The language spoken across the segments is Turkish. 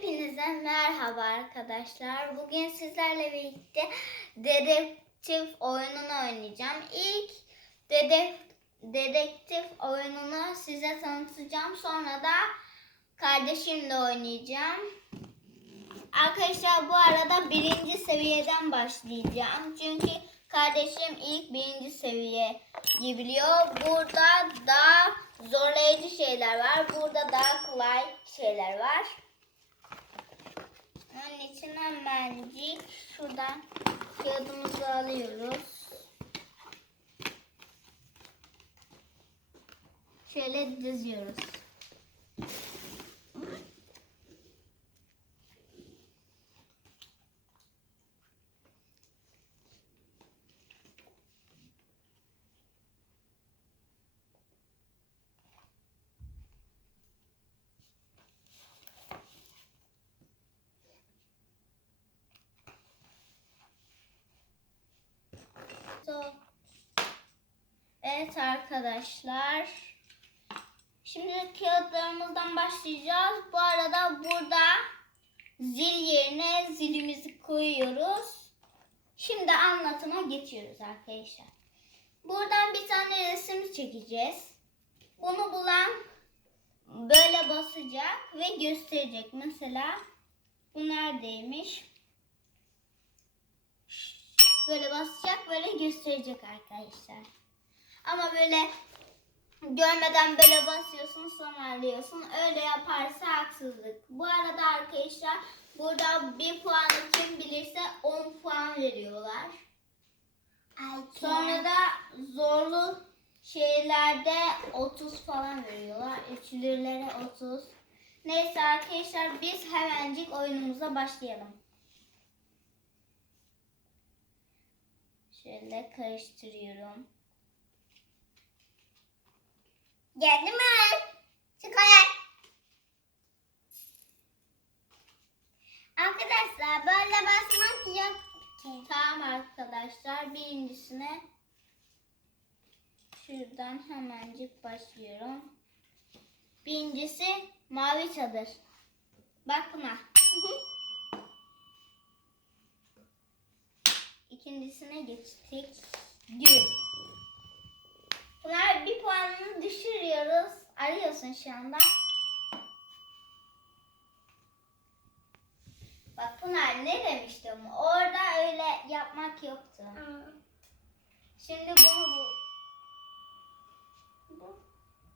Hepinize merhaba arkadaşlar. Bugün sizlerle birlikte dedektif oyununu oynayacağım. İlk dedek, dedektif oyununu size tanıtacağım. Sonra da kardeşimle oynayacağım. Arkadaşlar bu arada birinci seviyeden başlayacağım. Çünkü kardeşim ilk birinci seviyeyi biliyor. Burada daha zorlayıcı şeyler var. Burada daha kolay şeyler var. İçin hemencik şuradan kağıdımızı alıyoruz. Şöyle diziyoruz. Evet arkadaşlar. Şimdi kağıtlarımızdan başlayacağız. Bu arada burada zil yerine zilimizi koyuyoruz. Şimdi anlatıma geçiyoruz arkadaşlar. Buradan bir tane resim çekeceğiz. Bunu bulan böyle basacak ve gösterecek. Mesela bu neredeymiş? Böyle basacak böyle gösterecek arkadaşlar. Ama böyle görmeden böyle basıyorsun sonra arıyorsun. Öyle yaparsa haksızlık. Bu arada arkadaşlar burada bir puanı kim bilirse 10 puan veriyorlar. Sonra da zorlu şeylerde 30 falan veriyorlar. Üçlülere 30. Neyse arkadaşlar biz hemencik oyunumuza başlayalım. Şöyle karıştırıyorum. Geldi mi? Çıkar. Arkadaşlar böyle basmak yok ki. Tamam arkadaşlar birincisine şuradan hemencik başlıyorum. Birincisi mavi çadır. Bak buna. İkincisine geçtik. Gül. Bunlar bir puanını düşürüyoruz. Arıyorsun şu anda. Bak Pınar ne demiştim? Orada öyle yapmak yoktu. Şimdi bunu bu. Bu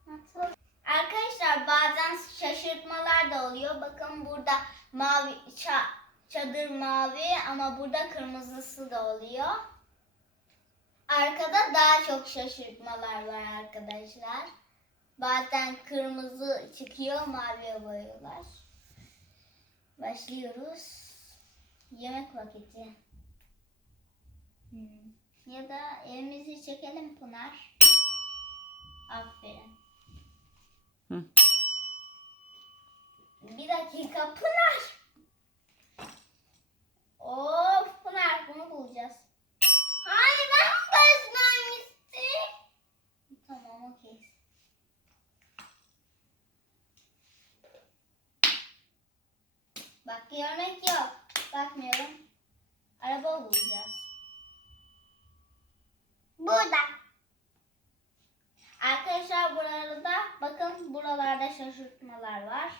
nasıl? Arkadaşlar bazen şaşırtmalar da oluyor. Bakın burada mavi ça- çadır mavi ama burada kırmızısı da oluyor. Arkada daha çok şaşırtmalar var arkadaşlar. Bazen kırmızı çıkıyor, maviye boyuyorlar. Başlıyoruz. Yemek vakiti. Hmm. Ya da elimizi çekelim Pınar. Aferin. Hı. Bir dakika Pınar. Of Pınar bunu bulacağız. Hayır ben basmamıştım. Tamam okey. Bak yemek yok. Bakmıyorum. Araba bulacağız. Burada. Arkadaşlar buralarda bakın buralarda şaşırtmalar var.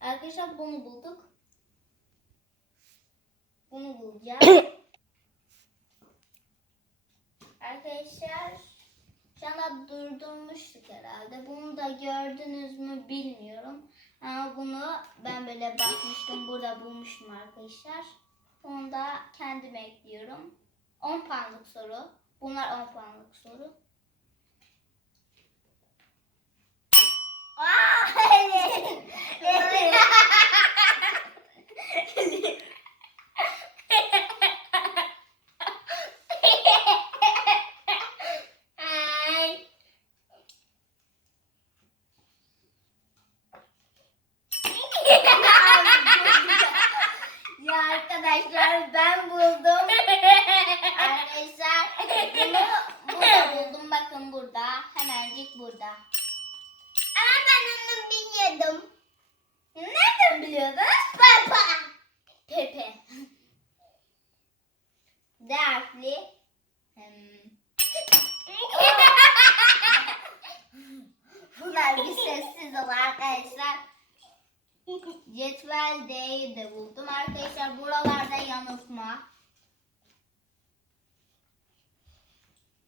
Arkadaşlar bunu bulduk. Bunu bulacağız. Arkadaşlar şu anda durdurmuştuk herhalde. Bunu da gördünüz mü ben böyle bakmıştım. Burada bulmuştum arkadaşlar. Bunu da kendim ekliyorum. 10 puanlık soru. Bunlar 10 puanlık soru. Aa. Ay. ya arkadaşlar ben buldum. Arkadaşlar bunu burada buldum. Bakın burada. Hemencik burada. Ama ben onu biliyordum. Sessiz ol arkadaşlar. Cetvel D'yi de buldum. Arkadaşlar buralarda yanıltma.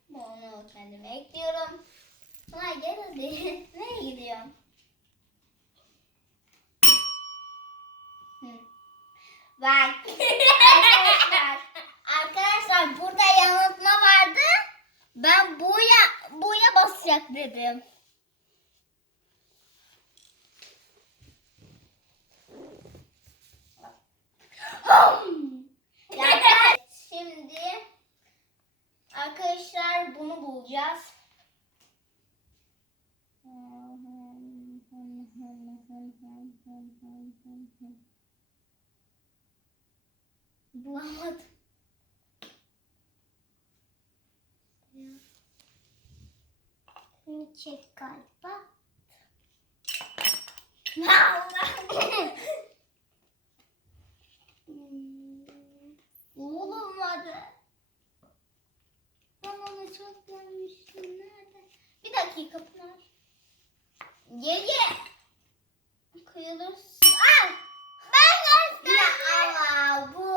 Bunu kendime ekliyorum. Ha gel hadi. Nereye gidiyorsun? Bak. arkadaşlar. Arkadaşlar burada yanıltma vardı. Ben buya buya basacak dedim. Yani şimdi arkadaşlar bunu bulacağız. Bulamadım. Şunu çek galiba. Allah. Bulamadı. Ben onu çok görmüştüm. Nerede? Bir dakika Pınar. Ye ye. Kıyılır. Al. Ben gösterdim. Ya bu.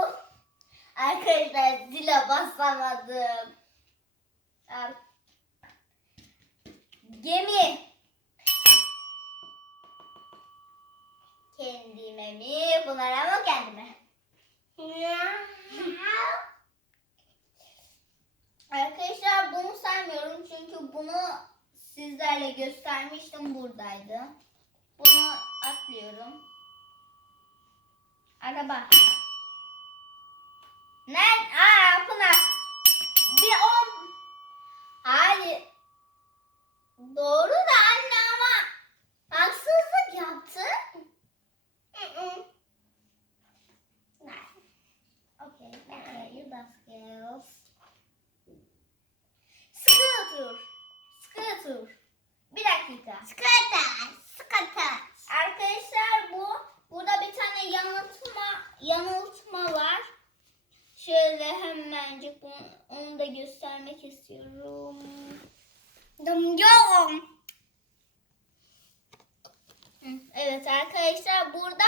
Arkadaşlar zile basamadım. Gemi. Kendime mi? Bunlara mı kendime? Arkadaşlar bunu saymıyorum çünkü bunu sizlerle göstermiştim buradaydı. Bunu atlıyorum. Araba. Ne? Aa Pınar. Bir on. Hayır. Doğru da anne ama haksızlık yaptın. Okay, okay, that's skills. Scooter. Scooter. Bir dakika. Skata. Skata. Arkadaşlar bu burada bir tane yanıltma yanıltma var. Şöyle hemencik bunu, onu da göstermek istiyorum. Dımcıyorum. Hı, Evet arkadaşlar burada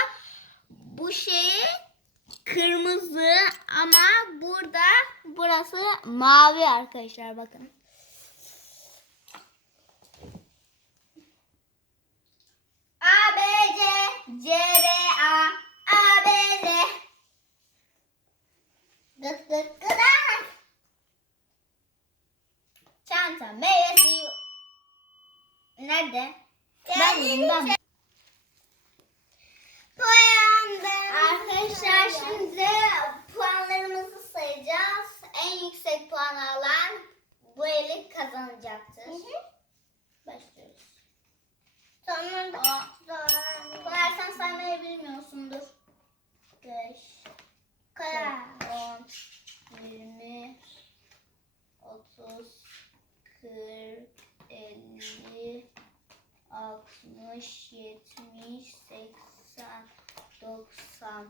bu şeyi kırmızı ama burada burası mavi arkadaşlar bakın. A B C C B A A B C Gıt gıt gıdak Çanta meyve suyu Nerede? Ben miyim ben? Poyandım. Arkadaşlar şimdi puanlarımızı sayacağız. En yüksek puan alan bu eli kazanacaktır. Başlıyoruz. Sonra da. Pınar sen saymayı bilmiyorsundur. 5, Karar. 10, 20, 30, 40, 50, 60, 70, 80, 90.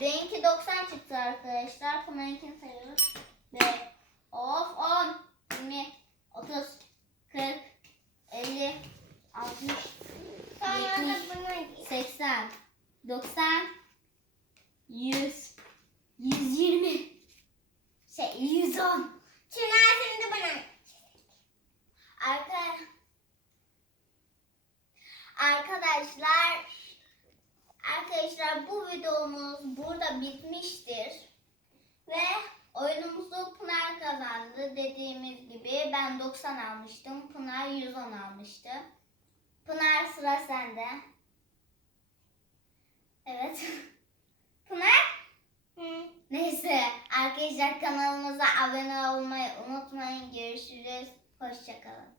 Benimki 90 çıktı arkadaşlar. Pınar'ınkini sayıyoruz. Ve of 10, 20, 30, 40, 50, 60, Sonra da 70, bunu. 80, 90, 100, 120, şey 110. Çınar şimdi bana. Arka... Arkadaşlar Arkadaşlar bu videomuz burada bitmiştir. Ve oyunumuzu Pınar kazandı. Dediğimiz gibi ben 90 almıştım. Pınar 110 almıştı. Pınar sıra sende. Evet. Pınar? Hı. Neyse arkadaşlar kanalımıza abone olmayı unutmayın. Görüşürüz. Hoşçakalın.